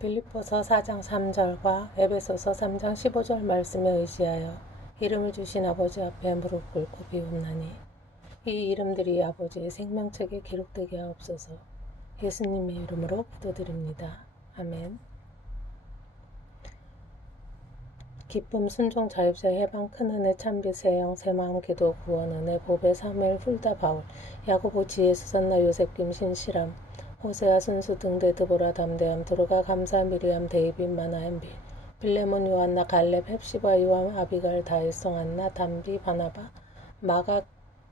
빌립보서 4장 3절과 에베소서 3장 15절 말씀에 의지하여 이름을 주신 아버지 앞에 무릎 꿇고 비옵나니 이 이름들이 아버지의 생명책에 기록되게 하옵소서 예수님의 이름으로 기도드립니다. 아멘 기쁨 순종 자유자 해방 큰 은혜 참빛 세영 새마음 기도 구원 은혜 보배 사무엘 훌다 바울 야고보 지혜 수산나 요셉 김 신실함 호세아 순수 등대 드보라 담대함 두루가 감사 미리암 데이빗 마나 엠비 빌레몬 요한나 갈렙 헵시바 요함 아비갈 다일성 안나 담비 바나바 마가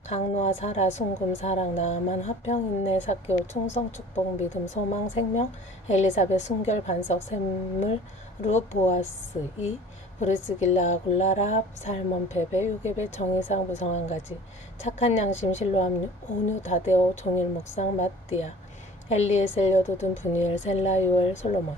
강노아 사라 순금 사랑 나아만 화평 인내 사교 충성 축복 믿음 소망 생명 엘리사벳 순결 반석 샘물 루 보아스 이 브리스길라 아굴라 라합 살몬 베베 유게베 정의상 무성한 가지 착한 양심 신로함 온유 다데오 종일 묵상 마띠아 엘리에셀 여도든 분이엘 셀라 요엘 솔로몬.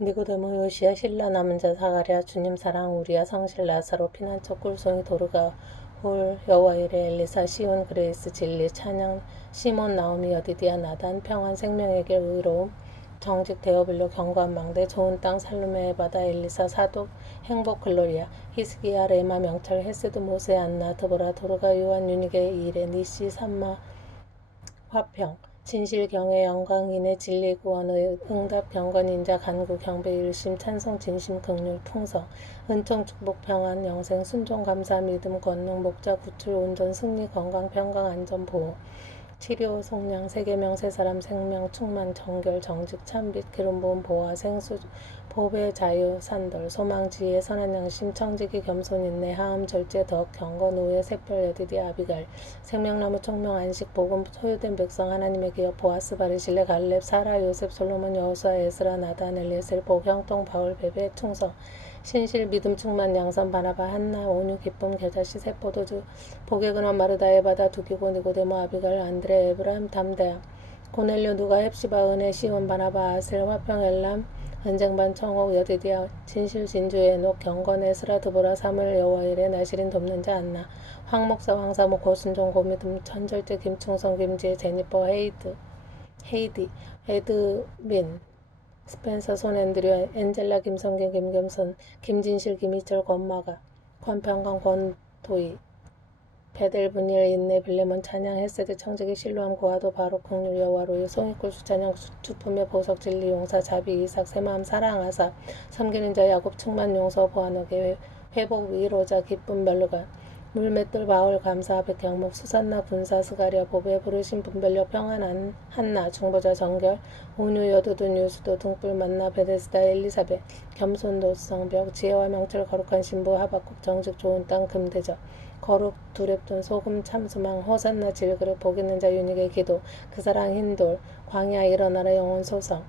니고데모 요시야 신라 남은 자 사가랴 주님 사랑 우리야 성실 라사로 피난처 꿀송이 도르가 홀 여호와 이레 엘리사 시온 그레이스 진리 찬양 시몬 나오미 여디디아 나단 평안 생명에게 의로움 정직 대어빌로 경관 망대 좋은 땅 살루메의 바다 엘리사 사독 행복 글로리아 히스기야 레마 명철 헤세드 모세 안나 드보라 도르가 요한 유니게 이레 니시 삼마 화평 진실 경외 영광 인의 진리 구원의 응답 경건 인자 간구 경배 일심 찬송 진심 극률 풍성 은총 축복 평안 영생 순종 감사 믿음 권능 목자 구출 온전 승리 건강 평강 안전 보호 치료 속량 세계명 세사람 생명 충만 정결 정직 참빛 기름 부음 보화 생수 보배 자유 산돌 소망 지혜 선한 양심 청지기 겸손 인내 하음 절제 덕 경건 우애 새별 여디디 아비갈 생명나무 청명 안식 복음 소유된 백성 하나님의 기업 보아스 바르실레 갈렙 사라 요셉 솔로몬 여호수아 에스라 나단 엘리에셀 복 형통 바울 베베 충성 신실 믿음 충만 양선 바나바 한나 온유 기쁨 겨자씨 세포도주 복의 근원 마르다의 바다 두기고 니고데모 아비갈 안드레 에브람 담대야 고넬료 누가 헵시바 은혜 시온 바나바 아셀 화평 엘람 은쟁반 청옥 여디디아 진실 진주 에 녹 경건 에 스라 드보라 여호와 이레 나시린 돕는 자 안나. 황목사 황사목 고순종 고미듬 천절제 김충성 김지혜 제니퍼 헤이드 헤이디 에드민 스펜서 손앤드류 엔젤라 김성경 김겸선 김진실 김희철 권마가 권평강 권도희 베델 분일 인내 빌레몬 찬양 헬세드 청지기 실로함 고아도 바로 극률 여와로 송이꿀 수찬양 주품의 보석 진리 용사 자비 이삭 새마음 사랑하사 섬기는 자 야곱 충만 용서 보안하게 회복 위로자 기쁨 멸루가 물맷돌 바울 감사 백경목 수산나 군사 스가랴 보배 부르신 분별력 평안한 한나 중보자 정결 온유 여도든 유수도 등불 만나 베데스다 엘리사벳 겸손도 성벽 지혜와 명철 거룩한 신부 하박국 정직 좋은 땅 금대적 거룩 두렵던 소금 참수망 호산나 질그릇 복 있는 자 유닉의 기도 그 사랑 흰돌 광야 일어나라 영원 소성.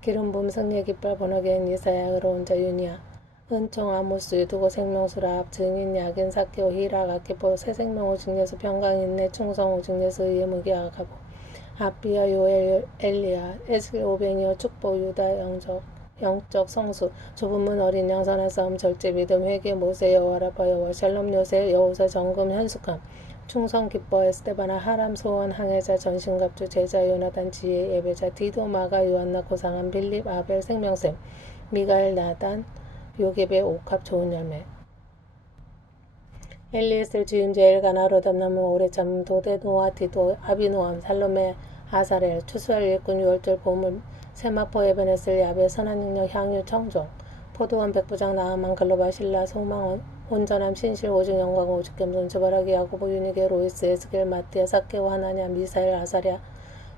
기름 붐 승리의 깃발 번호겐 이사야 의로운 자 유니야 은총 아모스 유두고 생명수라 증인 야긴 사케오 히라 가케포 새생명 오직예수 평강 인내 충성 오직예수 의의 무기 아 가보 아비야 요엘 엘리야 에스겔 오베니오 축복 유다 영적 영적 성수 좁은 문 어린 양선한 싸움 절제 믿음 회개 모세 여호와 라파 여호와 샬롬 요새 여호사 정금 현숙함 충성 기뻐 에스테바나 하람 소원 항해자 전신갑주 제자 요나단 지혜 예배자 디도 마가 요한나 고상한 빌립 아벨 생명샘 미가엘 나단 요geb의 옥합 좋은 열매. 엘리에셀 지은제 엘가나 로담나무 오래참 도데 노아 디도 아비노암 살로메 아사렐 추수할 일꾼 유월절 보물 세마포 에베네셀 야베 선한 능력 향유 청종 포도원 백부장 나아만 글로바 신라 소망 온전함 신실 오직 영광 오직 겸손 주바라기 야고보 유니게 로이스 에스겔 마티아 사케오 하나냐 미사엘 아사랴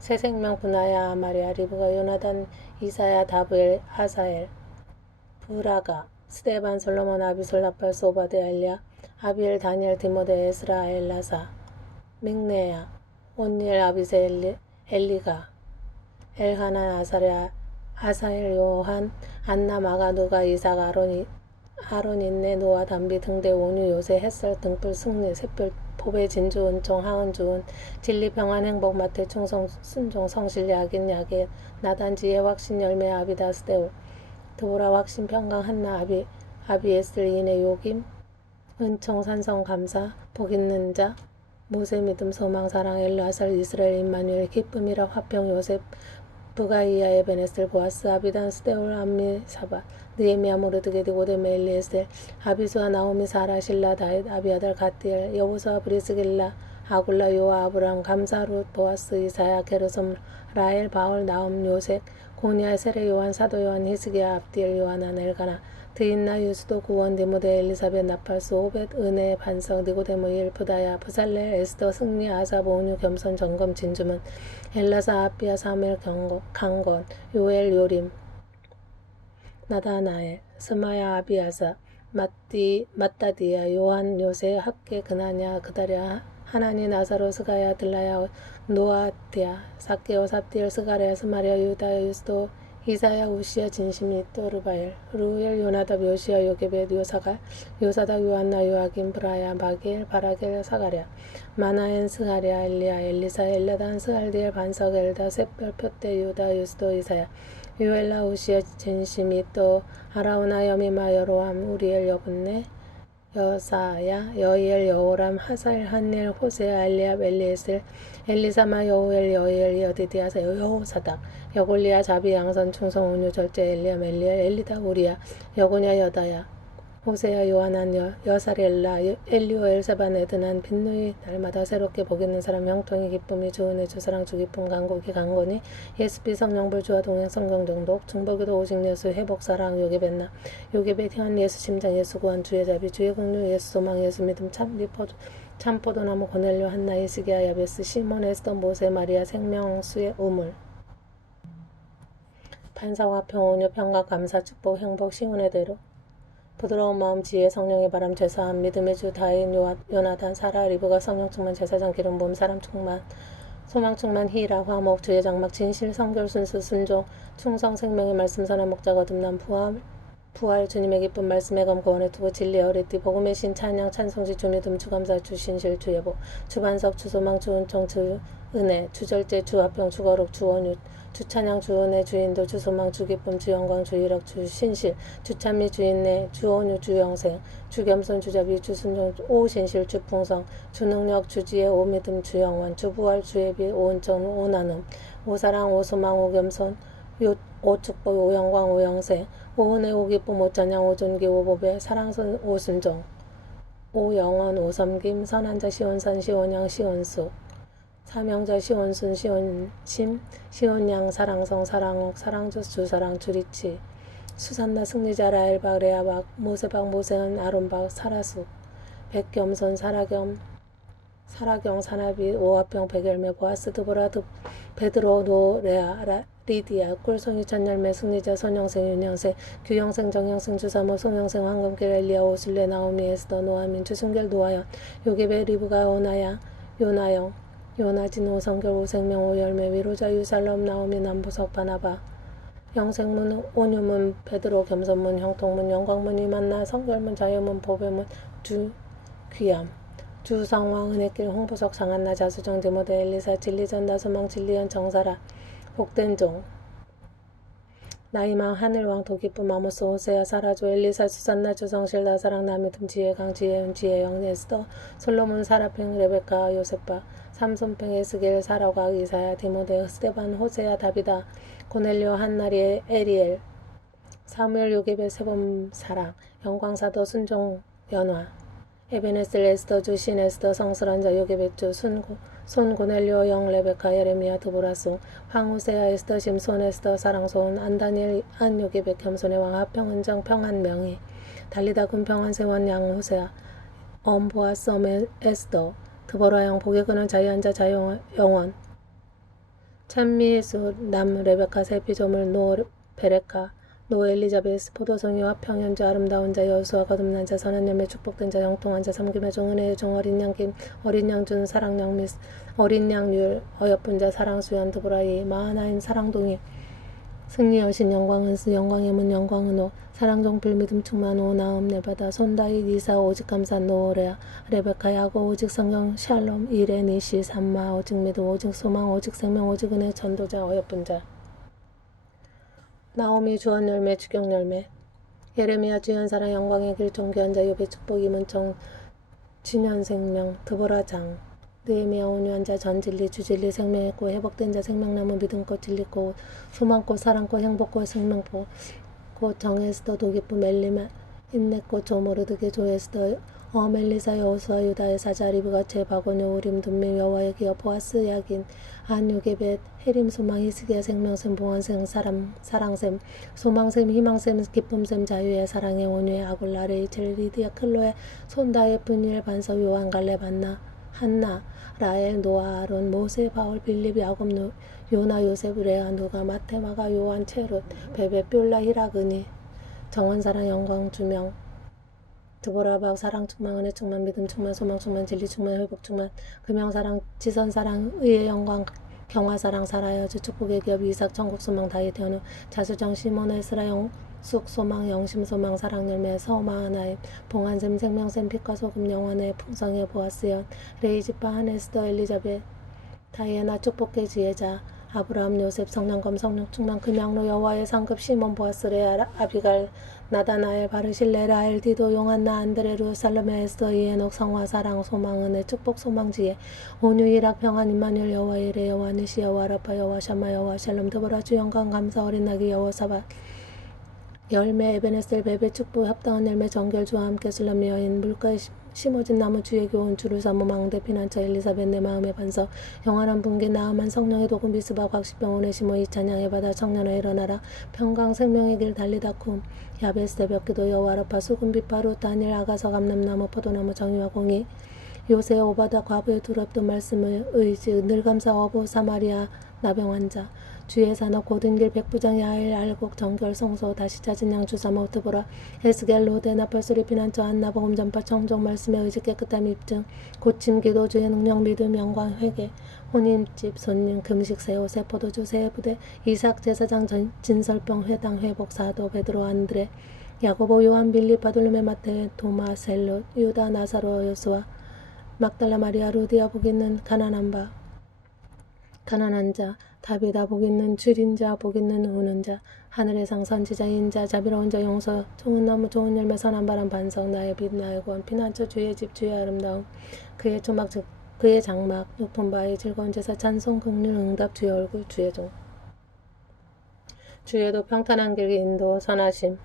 새 생명 분하야 아마리아 리브가 요나단 이사야 다브엘 하사엘 부라가 스테반 솔로몬 아비솔 나팔 소바데 알랴 아비엘 다니엘 디모데 에스라 엘라사 믹네야 온니엘 아비세 엘리, 엘리가 엘하난 아사랴 아사엘 요한 안나 마가 누가 이삭 아론 아론 인네 노아 담비 등대 온유 요새 햇살 등불 승리 샛별 포배 진주 은총 하은 주은 진리 평안 행복 마태 충성 순종 성실 야긴 야게 나단 지혜 확신 열매 아비다스 데올 드보라 확신 평강 한나 아비 아비에슬 인의 요김 은총 산성 감사 복 있는 자? 모세 믿음 소망 사랑 엘라살 이스라엘 임마누엘 기쁨이라 화평 요셉 부가이야 에베네셀 보아스 아비단 스테올 암미 사바 느에미아 모르드게 디 고데메 엘리에셀 아비수아 나오미 사라 실라 다윗 아비아달 가티엘 여보수아 브리스길라 아굴라 요아 아브람 감사루 보아스 이사야 게르솜 라엘 바울 나움 요셉 고니아 세레 요한 사도 요한 히스기야 압디엘 요하나 엘가나 드인나 유수도 구원 디모데 엘리사벳 나팔스 오벳 은혜 반석 니고데모 일프다야 부살레 에스더 승리 아사 보온유 겸손 점검 진주문 엘라사 아비아 사멜 경고 강건 요엘 요림 나다나엘 스마야 아비아사 마띠 마따디야 요한 요세 학계 그나냐 그다랴 하나니 나사로 스가야 들라야 노아티아 사케오 삽디엘 스가랴 스마리아 유다 유스도 이사야 우시야 진심이 또르바엘 루엘 요나답 요시야 요게벳 요사갈 요사다 요한나 요아김 브라야 바겔 바라겔 사가랴 마나엔 스가랴 엘리야 엘리사 엘라단 스갈디엘 반석 엘다 셋별 표테 유다 유스도 이사야 유엘라 우시야 진심이 또 아라우나 여미마 여로함 우리엘 여분네 여사야 여이엘 여호람 하살 한넬 호세 알리압 엘리에셀 엘리사마 여호엘 여이엘 여디디아사 여호사닥 여골리아 자비 양선 충성 온유 절제 엘리암 엘리엘 엘리다 우리야 여고냐 여다야 호세야 요하난 여, 여사렐라 여- 엘리오 엘세반 에드난 빈누이 날마다 새롭게 복있는 사람 형통이 기쁨이 주은혜 주사랑 주기쁨 강국이 강건이 예수비 성령불 주와 동행 성경 정독 중보기도 오직 예수 회복 사랑 요게 뱃나. 요게 뱃현 예수 심장 예수 구원 주의 자비 주의 공유 예수 소망 예수 믿음 참 리포 참포도나무 고넬료 한나 이스기야 야베스 시몬 에스더 모세 마리아 생명 수의 우물. 판사와 평온유 평강 감사 축복 행복 시온의 대로 부드러운 마음 지혜 성령의 바람 죄사함 믿음의 주 다인 요나단 사라 리브가 성령 충만 제사장 기름 부음 사람 충만 소망 충만 희라 화목 주의 장막 진실 성결 순수 순종 충성 생명의 말씀 선한 목자 거듭남 부활 부활 주님의 기쁜 말씀에 검 구원에 두고 진리의 어리띠 복음의 신 찬양 찬송지 주 믿음 주감사 주신실 주예보 주반석 주소망 주은총 주은혜 주절제 주합병 주거룩 주원유 주찬양 주은혜 주인도 주소망 주기쁨 주영광 주이력 주신실 주찬미 주인내 주원유 주영생 주겸손 주자비 주순종 오신실 주풍성 주능력 주지혜 오믿음 주영원 주부활 주예비 오은천 오나눔 오사랑 오소망 오겸손 요, 오축복 오영광 오영생 오은혜 오기쁨 오찬양 오존기 오보배 사랑선 오순종 오영원 오섬김 선한자 시온선 시온양 시온수 사명자 시온순 시온심 시온양 사랑성 사랑옥 사랑주 주사랑 주리치 수산나 승리자 라엘박 레아박 모세박 모세은 아론박 사라수 백겸선 사라겸 사라경 사나비 오화평 백열매 보아스 드보라 드 베드로 노 레아 라, 리디아 꿀송이 천열매 승리자 손영생 윤영생 규영생 정영생 주사모 송영생 황금길 엘리야 오술레 나오미 에스더 노아민 주순결 노아연 요게베 리브가 오나야 요나영 요나진 오성결 오생명 오열매 위로자 유살롬 나오미 남부석 바나바. 영생문 온유문 베드로 겸손문 형통문 영광문 이만나 성결문 자유문 보배문 주 귀암. 주성왕 은혜길 홍보석 상한나 자수정 디모데 엘리사 진리전 다소망 진리연 정사라. 복된 종. 나이망 하늘왕 도기쁨 아모스 호세야 사라조 엘리사 수산나 주성실 나사랑 나미듬 지혜강 지혜은 지혜영 에스더 솔로몬 사라팽 레베카 요세파 삼손팽 에 스겔 사라과 이사야 디모데 스테반 호세야 다비다 고넬료 한나리 에리엘 사무엘 요게베 세범 사랑 영광사도 순종 연화 에베네셀 에스더 주신 에스더 성스런 자 요게베주 순고 손 고넬료 영 레베카 예레미야 드보라수 황후세야 에스더 심손 에스더 사랑손 안다니엘 안 요게베 겸손의 왕 하평은정 평안 명희 달리다 군 평안 세원 양 호세야 엄보아 썸 에스더 드보라 영 복에 그는 자유한자 자영원. 찬미예수 남 레베카 세피조물 노 베레카 노 엘리자베스 포도성이와 평현주 아름다운 자 여수와 거듭난 자 선한 열매 축복된 자 영통한 자 섬김의 종 은혜의 종 어린 양김 어린 양준 사랑 양 미 어린 양률 어여쁜 자 사랑 수연 드보라이 마하나인 사랑동이 승리 여신 영광 은스 영광의 문 영광 은호 사랑종 빌미듬 충만 오나음 네바다. 손다이 니사 오직 감사 노레아 레베카 야고 오직 성경 샬롬 이레 니시 삼마. 오직 믿음 오직 소망 오직 생명 오직 은혜 전도자 어여쁜 자. 나오미 주원 열매 주경 열매. 예레미야 주연사랑 영광의 길 종교한 자 요배 축복 이문청 진현 생명 드보라 장 느헤미야 온유한 자 전진리 주진리 생명했고 회복된 자 생명나무 믿음꽃 진리꽃 소망꽃 사랑꽃 행복꽃 생명꽃. 꽃 정에스더 도기쁨 엘리마 인내꽃 조모르드게 조에스더 어멜리사 여호수아 유다의 사자 리브가 제 바곤 여우림 둠밀 여호와의 기어 보아스 야긴 안유게벳 해림 소망 히스기야 생명샘 봉안샘 사람 사랑샘 소망샘 희망샘 기쁨샘 자유의 사랑의 온유의 아굴라레이 젤리디아 클로의 손다의 분일 반서 요한 갈레 반나 한나 라엘 노아 아론 모세 바울 빌립 야곱 노- 요나 요셉 레아 누가 마테마가 요한 체롯 베베 뾰라 히라그니 정원사랑 영광 주명 드보라박 사랑 충만 은혜 충만 믿음 충만 소망 충만 진리 충만 회복 충만 금영 사랑 지선 사랑 의의 영광 경화 사랑 살아야 주 축복의 기업 이삭 천국 소망 다이 태어누 자수정 시몬 에스라 영숙 소망 영심 소망 사랑 열매 서마 하나임 봉안샘 생명샘 빛과 소금 영원의 풍성의 보아스연 레이지파 하네스더 엘리자벳 다이애나 축복의 지혜자 아브라함 요셉 성령검 성령 충만 금양로 여호와의 상급 시몬 보아스레 아비갈 나다나엘 바르실레 라엘 디도 용한나 안드레 루 살로메 에스더 이에녹 성화 사랑 소망 은혜 축복 소망 지혜. 온유 이락 평안 임마누엘 여호와 이레 여호와 니시 여호와 라파 여호와 샤마 여호와 샬롬 드보라 주 영광 감사 어린 나귀 여호와 사바 열매 에베네셀 베베 축복 합당한 열매 정결 주와 함께 슬람 여인 물가에 심- 심어진 나무 주의 교훈 주를 삼어 망대 피난처 엘리사벳 내 마음의 반석 영원한 분기 나음한 성령의 도금 비스바 곽시병원에 심어 이 찬양의 바다 청년아 일어나라. 평강 생명의 길 달리다 쿰 야베스 새벽 기도 여호와 라파 수금 빛바루 다니엘 아가서 감람나무 포도나무 정의와 공의. 요새 오바다 과부의 두렵던 말씀을 의지 늘 감사 어부 사마리아 나병 환자 주의 산업 고든 길 백부장 야일 알곡 정결 성소 다시 찾은 양 주사 모트보라 에스겔 로데 나팔소리 피난처 안나 보금 전파 청종 말씀의 의지 깨끗함 입증 고침 기도 주의 능력 믿음 영광 회개 혼인집 손님 금식 세호 세포도주 세부대 이삭 제사장 전, 진설병 회당 회복 사도 베드로 안드레 야고보 요한 빌리 바돌로메 마테 도마 셀롯 유다 나사로 요수아 막달라 마리아 루디아 복 있는 가난한 바 가난한 자 다비다 복 있는 줄인 자 복 있는 우는 자 하늘의 상 선지자인 자 자비로운 자 용서 좋은 나무 좋은 열매 선한 바람 반석 나의 빛 나의 구원 피난처 주의 집 주의 아름다움 그의 조막 즉 그의 장막 높은 바의 즐거운 제사 찬송 극률 응답 주의 얼굴 주의 종. 주의도 평탄한 길 인도 선하심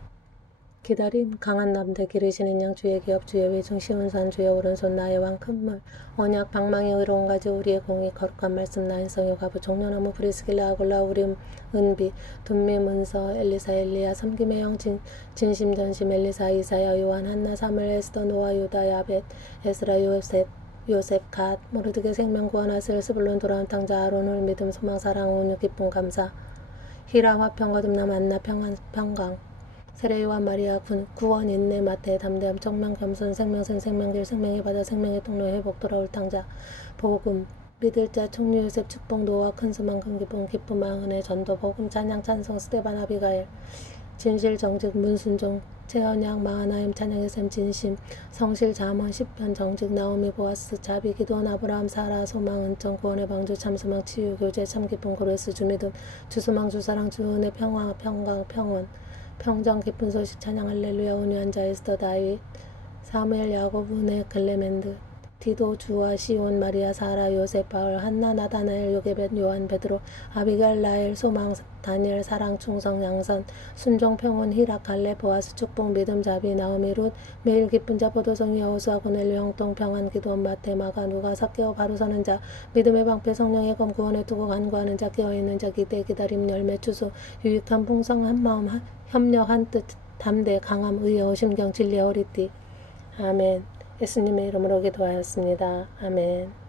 기다림 강한 남대 기르시는 양 주의 기업 주의 외중 시온 산 주의 오른손 나의 왕 큰물 언약 방망이 의로운 가지 우리의 공의 거룩한 말씀 나인 성여 가부 종려나무 브리스길라 아골라 우림 은비 돈미 문서 엘리사 엘리야 섬김의 영 진, 진심 전심 엘리사 이사야 요한 한나 사물 에스더 노아 유다 야벳 에스라 요셉 요셉 갓 모르드게 생명 구원하슬 스불론 돌아온 탕자 아론을 믿음 소망 사랑 온유 기쁨 감사 히라 화평 거듭남 안나 평안 평강 세례요한 마리아 구, 구원 인내 마태 담대함 청명 겸손 생명선 생명길 생명의 바다 생명의 통로 회복 돌아올 탕자 복음 믿을 자 총리 요셉 축복 노아 큰 수만 큰 기쁨 기쁨 마흔의 전도 복음 찬양 찬송 스테반 아비가일 진실 정직 문순종 채언양 마하나임 찬양의 샘 진심 성실 잠언 시편 정직 나오미 보아스 자비 기도원 아브라함 사라 소망 은정 구원의 방주 참소망 치유 교제 참 기쁨 고레스 주미듬 주소망 주사랑 주은의 평화 평강 평온 평정 깊은 소식 찬양 할렐루야. 온유한 자 에스더 다윗 사무엘 야곱 은혜 클레멘드 디도 주와 시온 마리아 사라 요셉 바울 한나 나다나엘 요게벳 요한 베드로 아비갈 라엘 소망 다니엘 사랑 충성 양선 순종 평온 히락 갈레 보아스 축복 믿음 자비 나오미 룻 매일 기쁜 자 포도성 여호수아 고넬료 형통 평안 기도원 마테 마가 누가 사케오 바로 서는 자 믿음의 방패 성령의 검 구원에 두고 간구하는 자 깨어있는 자 기대 기다림 열매 추수 유익한 풍성 한 마음 한- 협력 한 뜻 담대 강함 의여 심경 진리 어리띠. 아멘 예수님의 이름으로 기도하였습니다. 아멘